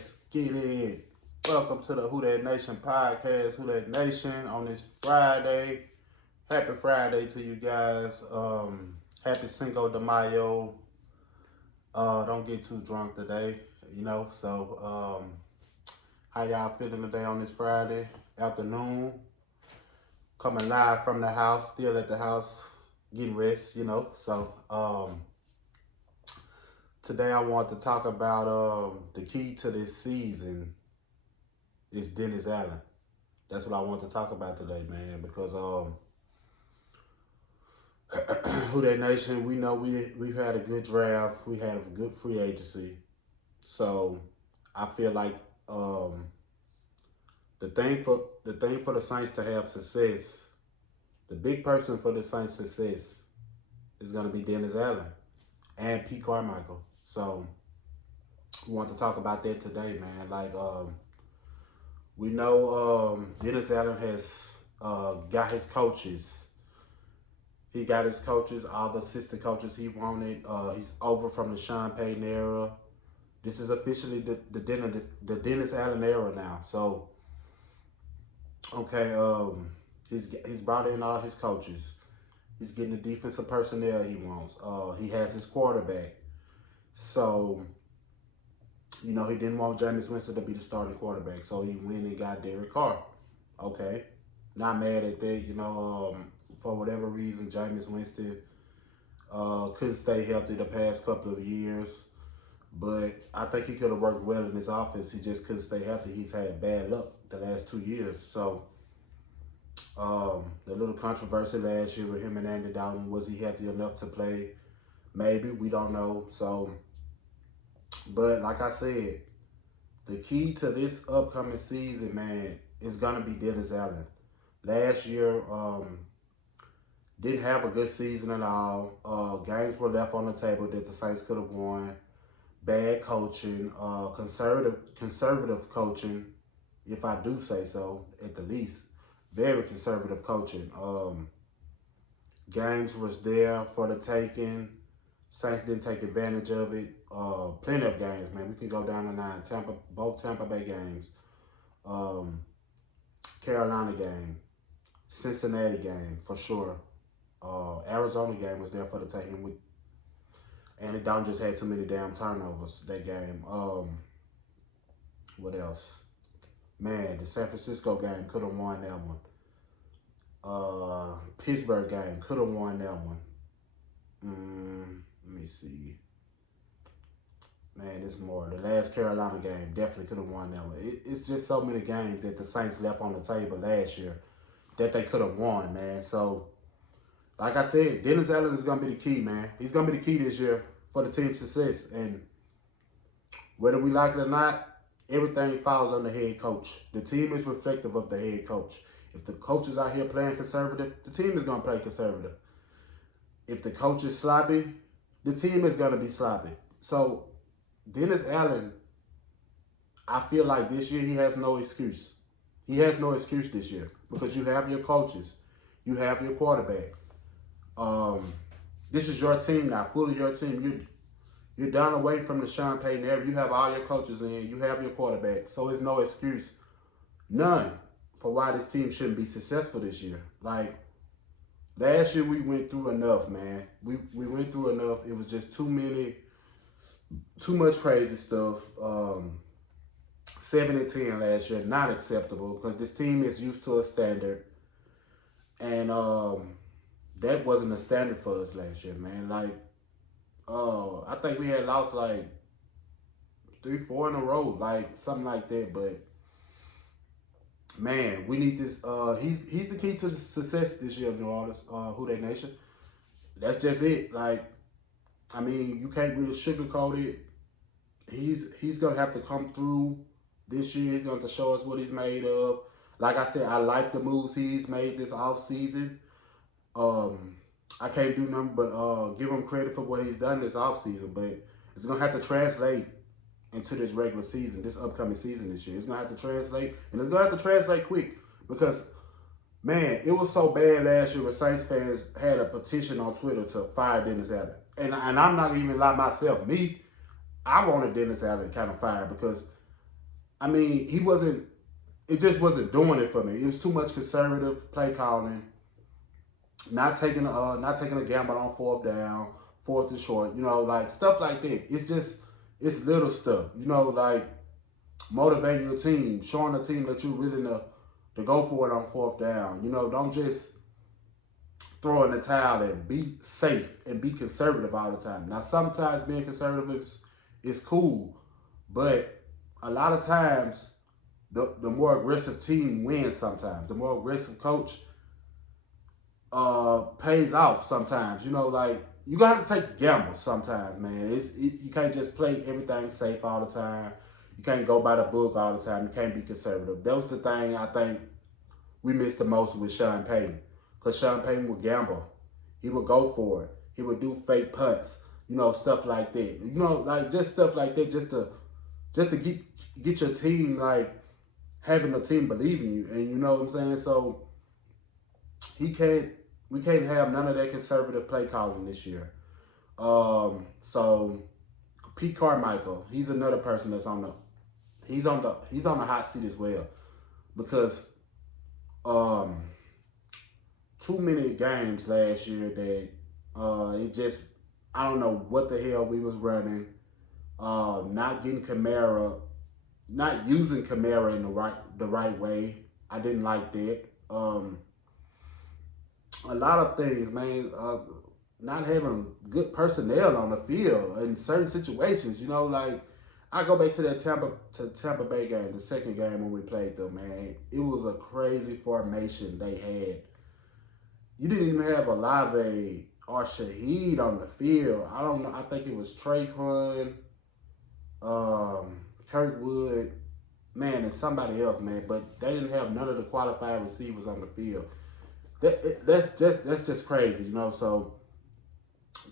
Let's get it. Welcome to the Who That Nation podcast. Who That Nation on this Friday. Happy Friday to you guys. Happy Cinco de Mayo. Don't get too drunk today, So, how y'all feeling today on this Friday afternoon? Coming live from the house, still at the house, getting rest, So, today I want to talk about the key to this season is Dennis Allen. That's what I want to talk about today, man, because Who That Nation, we know we've had a good draft. We had a good free agency. So I feel like the thing for the Saints to have success, the big person for the Saints' success is gonna be Dennis Allen and Pete Carmichael. So we want to talk about that today, man. We know Dennis Allen has got his coaches. He got his coaches, all the assistant coaches he wanted. He's over from the Sean Payton era. This is officially the Dennis Allen era now. So, okay, he's brought in all his coaches. He's getting the defensive personnel he wants. He has his quarterback. So, he didn't want Jameis Winston to be the starting quarterback. So he went and got Derek Carr. Okay. Not mad at that, for whatever reason, Jameis Winston couldn't stay healthy the past couple of years. But I think he could have worked well in this offense. He just couldn't stay healthy. He's had bad luck the last 2 years. So the little controversy last year with him and Andy Dalton, was he healthy enough to play? Maybe. We don't know. So, but like I said, the key to this upcoming season, man, is going to be Dennis Allen. Last year, didn't have a good season at all. Games were left on the table that the Saints could have won. Bad coaching, conservative coaching, if I do say so, at the least. Very conservative coaching. Games was there for the taking. Saints didn't take advantage of it. Plenty of games, man. We can go down the line. Both Tampa Bay games. Carolina game. Cincinnati game, for sure. Arizona game was there for the taking. And it don't just had too many damn turnovers that game. What else? Man, the San Francisco game could have won that one. Pittsburgh game could have won that one. Let me see. Man, there's more. The last Carolina game definitely could have won that one. It's just so many games that the Saints left on the table last year that they could have won, man. So, like I said, Dennis Allen is going to be the key, man. He's going to be the key this year for the team's success. And whether we like it or not, everything falls on the head coach. The team is reflective of the head coach. If the coach is out here playing conservative, the team is going to play conservative. If the coach is sloppy, the team is going to be sloppy. So, Dennis Allen, I feel like this year he has no excuse. He has no excuse this year because you have your coaches. You have your quarterback. This is your team now, fully your team. You're down away from the Sean Payton era. You have all your coaches in. You have your quarterback. So it's no excuse, none, for why this team shouldn't be successful this year. Like, last year we went through enough, man. We went through enough. It was just too much crazy stuff. 7-10 last year, not acceptable because this team is used to a standard. And that wasn't a standard for us last year, man. Like, I think we had lost like 3-4 in a row, like something like that. But man, we need this. He's the key to the success this year of New Orleans. Who That Nation. That's just it. Like, I mean, you can't really sugarcoat it. He's gonna have to come through this year. He's going to show us what he's made of. Like I said, I like the moves he's made this offseason. I can't do nothing but give him credit for what he's done this offseason, but it's going to have to translate into this regular season, this upcoming season this year. It's going to have to translate, and it's going to have to translate quick because, man, it was so bad last year when Saints fans had a petition on Twitter to fire Dennis Allen. And I'm not even lie myself. I wanted Dennis Allen kind of fired because I mean, he wasn't. It just wasn't doing it for me. It was too much conservative play calling, not taking a gamble on fourth down, fourth and short. You know, like stuff like that. It's little stuff. You know, like motivating your team, showing the team that you're willing to go for it on fourth down. You know, don't just throw in the towel and be safe and be conservative all the time. Now, sometimes being conservative is cool, but a lot of times the more aggressive team wins sometimes. The more aggressive coach pays off sometimes. You know, like you got to take gambles sometimes, man. You can't just play everything safe all the time. You can't go by the book all the time. You can't be conservative. That was the thing I think we missed the most with Sean Payton. Because Sean Payton would gamble. He would go for it. He would do fake punts. You know, stuff like that. You know, like just stuff like that just to get your team, like, having a team believe in you. And you know what I'm saying? So we can't have none of that conservative play calling this year. So Pete Carmichael, he's another person that's he's on the hot seat as well. Because too many games last year that it just, I don't know what the hell we was running. Not getting Kamara, not using Kamara in the right way. I didn't like that. A lot of things, man. Not having good personnel on the field in certain situations. You know, like I go back to that Tampa Bay game, the second game when we played them, man. It was a crazy formation they had. You didn't even have Olave or Shaheed on the field. I don't know. I think it was Traquan, Kirkwood, man, and somebody else, man. But they didn't have none of the qualified receivers on the field. That's just crazy, you know. So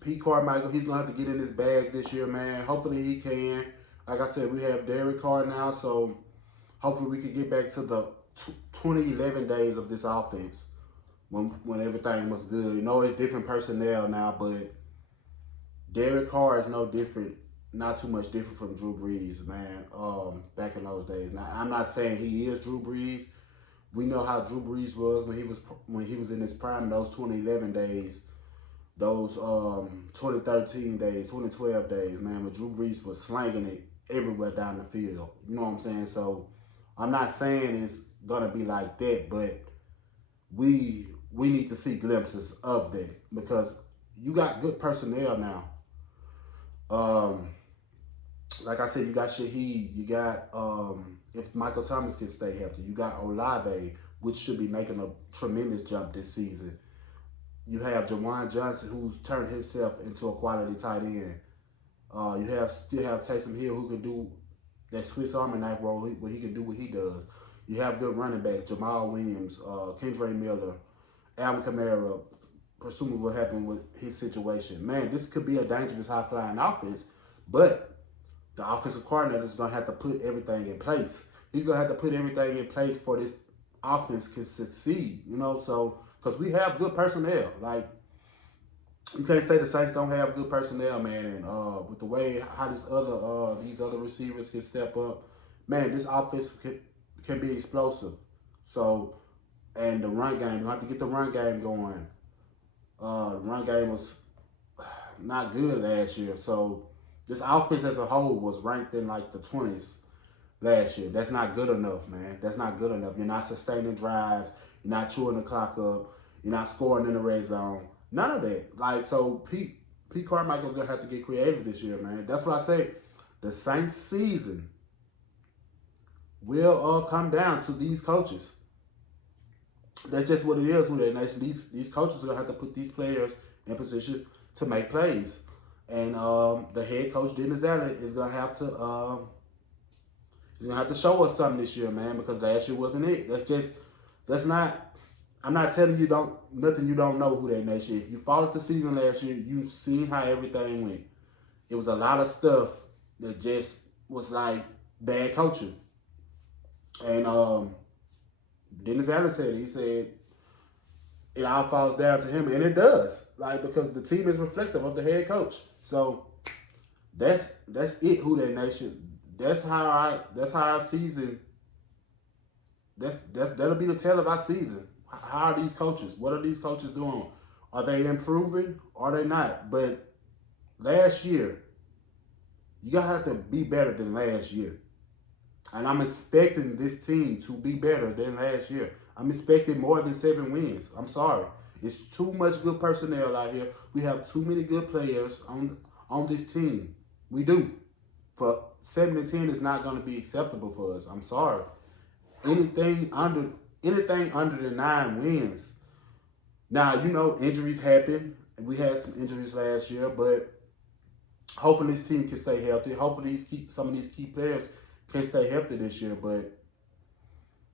Pete Carmichael, he's gonna have to get in his bag this year, man. Hopefully he can. Like I said, we have Derek Carr now, so hopefully we can get back to the 2011 days of this offense when everything was good. You know, it's different personnel now, but Derek Carr is no different, not too much different from Drew Brees, man. Back in those days. Now, I'm not saying he is Drew Brees. We know how Drew Brees was when he was in his prime, those 2011 days, those 2013 days, 2012 days, man, when Drew Brees was slanging it everywhere down the field. You know what I'm saying? So I'm not saying it's gonna be like that, but we need to see glimpses of that because you got good personnel now. Like I said, you got Shaheed, you got if Michael Thomas can stay healthy, you got Olave, which should be making a tremendous jump this season. You have Jawan Johnson, who's turned himself into a quality tight end. You still have Taysom Hill, who can do that Swiss Army knife role, where he can do what he does. You have good running backs, Jamal Williams, Kendre Miller, Alvin Kamara, presumably what happened with his situation. Man, this could be a dangerous, high-flying offense, but the offensive coordinator is going to have to put everything in place. He's going to have to put everything in place for this offense can succeed, you know, so, because we have good personnel. Like, you can't say the Saints don't have good personnel, man, and with the way how these other receivers can step up, man, this offense can be explosive. So, and the run game, you have to get the run game going. The run game was not good last year, so this offense as a whole was ranked in like the 20s last year. That's not good enough, man. That's not good enough. You're not sustaining drives. You're not chewing the clock up. You're not scoring in the red zone. None of that. Like, so Pete Carmichael's going to have to get creative this year, man. That's what I say. The Saints season will come down to these coaches. That's just what it is with that nation. These coaches are going to have to put these players in position to make plays. And the head coach, Dennis Allen, is going to have to show us something this year, man, because last year wasn't it. I'm not telling you nothing you don't know who that nation is. If you followed the season last year, you've seen how everything went. It was a lot of stuff that just was like bad coaching. And Dennis Allen said it. He said it all falls down to him, and it does. Like, because the team is reflective of the head coach. So that's it, who that nation. that's how our season. That'll be the tell of our season. How are these coaches? What are these coaches doing? Are they improving? Are they not? But last year, you gotta have to be better than last year. And I'm expecting this team to be better than last year. I'm expecting more than 7 wins. I'm sorry. It's too much good personnel out here. We have too many good players on this team. We do. For 7-10 is not going to be acceptable for us. I'm sorry. Anything under anything under the 9 wins. Now, injuries happen. We had some injuries last year, but hopefully this team can stay healthy. Hopefully some of these key players can stay healthy this year. But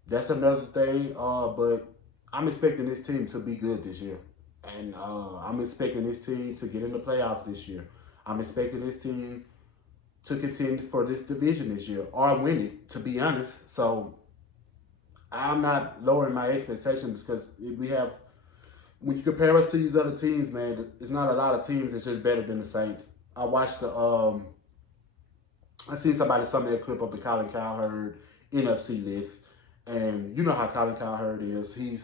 that's another thing. But I'm expecting this team to be good this year. And I'm expecting this team to get in the playoffs this year. I'm expecting this team to contend for this division this year or win it, to be honest. So I'm not lowering my expectations because when you compare us to these other teams, man, it's not a lot of teams that's just better than the Saints. I watched I seen somebody clip of the Colin Cowherd NFC list, and you know how Colin Cowherd is. He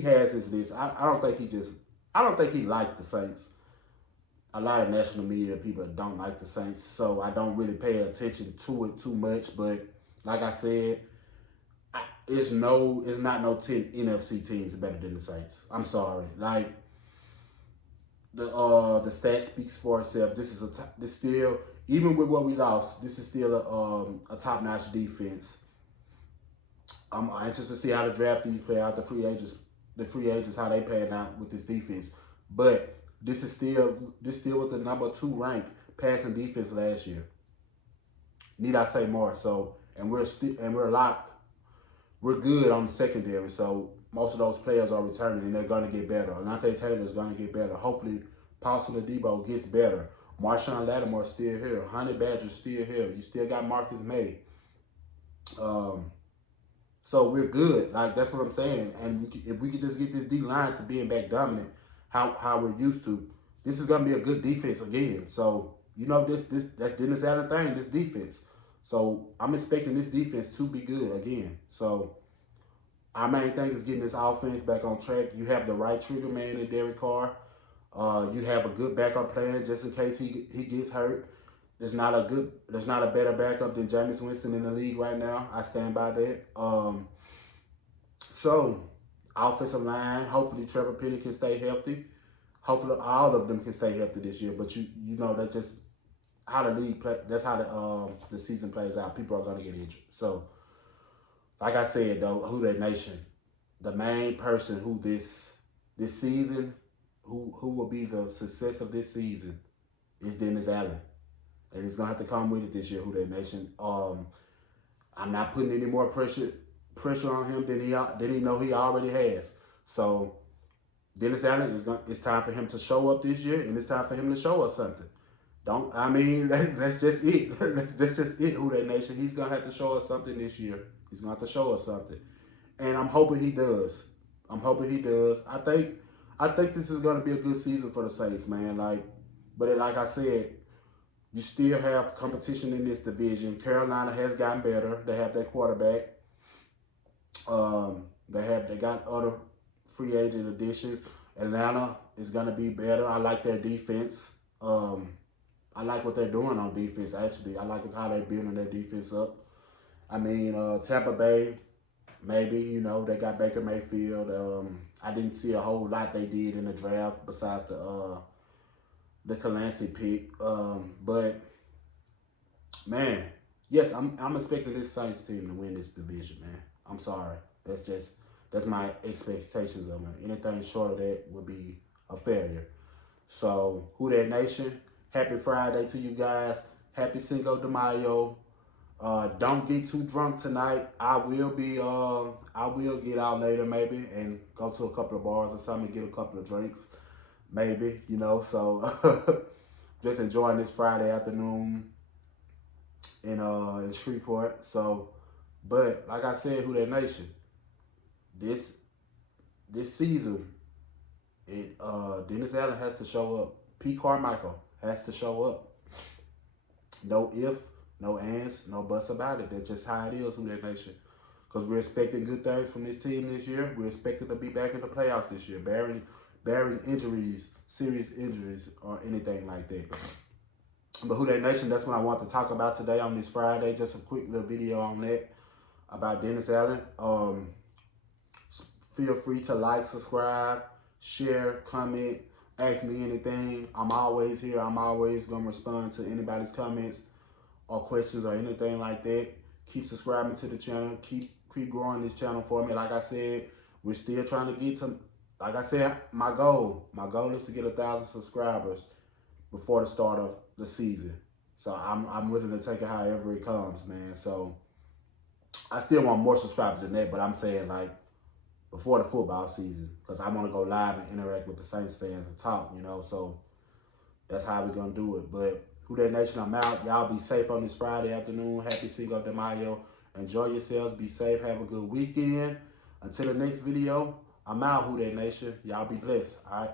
has his list. I don't think he liked the Saints. A lot of national media people don't like the Saints, so I don't really pay attention to it too much. But like I said, it's not no 10 NFC teams better than the Saints. I'm sorry. Like the stat speaks for itself. This still, even with what we lost, this is still a top notch defense. I'm anxious to see how the draftees play out, the free agents how they pan out with this defense. But this still was the number 2 ranked passing defense last year. Need I say more? So we're locked. We're good on the secondary. So most of those players are returning and they're gonna get better. Alontae Taylor is gonna get better. Hopefully Paulson Adebo gets better. Marshawn Lattimore's still here. Honey Badger's still here. You still got Marcus May. So we're good. Like, that's what I'm saying. And if we could just get this D line to being back dominant, how we're used to, this is gonna be a good defense again. So that's Dennis Allen thing. This defense. So I'm expecting this defense to be good again. So our main thing is getting this offense back on track. You have the right trigger man in Derek Carr. You have a good backup plan just in case he gets hurt. There's not a better backup than Jameis Winston in the league right now. I stand by that. So offensive line, hopefully Trevor Penny can stay healthy. Hopefully all of them can stay healthy this year. But that's just how the league play. That's how the season plays out. People are gonna get injured. So, like I said though, Who That Nation, the main person who this season, who will be the success of this season, is Dennis Allen. And he's gonna have to come with it this year, Who That Nation. I'm not putting any more pressure on him than he know he already has. So Dennis Allen it's time for him to show up this year, and it's time for him to show us something. That's just it. That's just it, Who That Nation. He's gonna have to show us something this year. He's gonna have to show us something. And I'm hoping he does. I think this is gonna be a good season for the Saints, man. But like I said, you still have competition in this division. Carolina has gotten better. They have their quarterback. They got other free agent additions. Atlanta is gonna be better. I like their defense. I like what they're doing on defense. Actually, I like how they're building their defense up. Tampa Bay, maybe they got Baker Mayfield. I didn't see a whole lot they did in the draft besides the Clancy pick. But man, yes, I'm expecting this Saints team to win this division, man. I'm sorry. That's my expectations of it. Anything short of that would be a failure. So, Who That Nation, happy Friday to you guys. Happy Cinco de Mayo. Don't get too drunk tonight. I will get out later maybe and go to a couple of bars or something and get a couple of drinks. Maybe, so just enjoying this Friday afternoon in Shreveport. So, but like I said, Who That Nation, this season, Dennis Allen has to show up. Pete Carmichael has to show up. No if, no ands, no buts about it. That's just how it is, Who That Nation. Because we're expecting good things from this team this year. We're expecting to be back in the playoffs this year, barring injuries, serious injuries, or anything like that. But Who That Nation, that's what I want to talk about today on this Friday. Just a quick little video on that about Dennis Allen. Feel free to like, subscribe, share, comment, ask me anything. I'm always here. I'm always going to respond to anybody's comments or questions or anything like that. Keep subscribing to the channel. Keep growing this channel for me. Like I said, we're still trying to get to, like I said, my goal is to get 1,000 subscribers before the start of the season. So I'm willing to take it however it comes, man. So I still want more subscribers than that, but I'm saying like before the football season, because I want to go live and interact with the Saints fans and talk, you know. So that's how we're going to do it. But Who That Nation, I'm out. Y'all be safe on this Friday afternoon. Happy Cinco de Mayo. Enjoy yourselves. Be safe. Have a good weekend. Until the next video, I'm out, Who That Nation. Y'all be blessed. All right.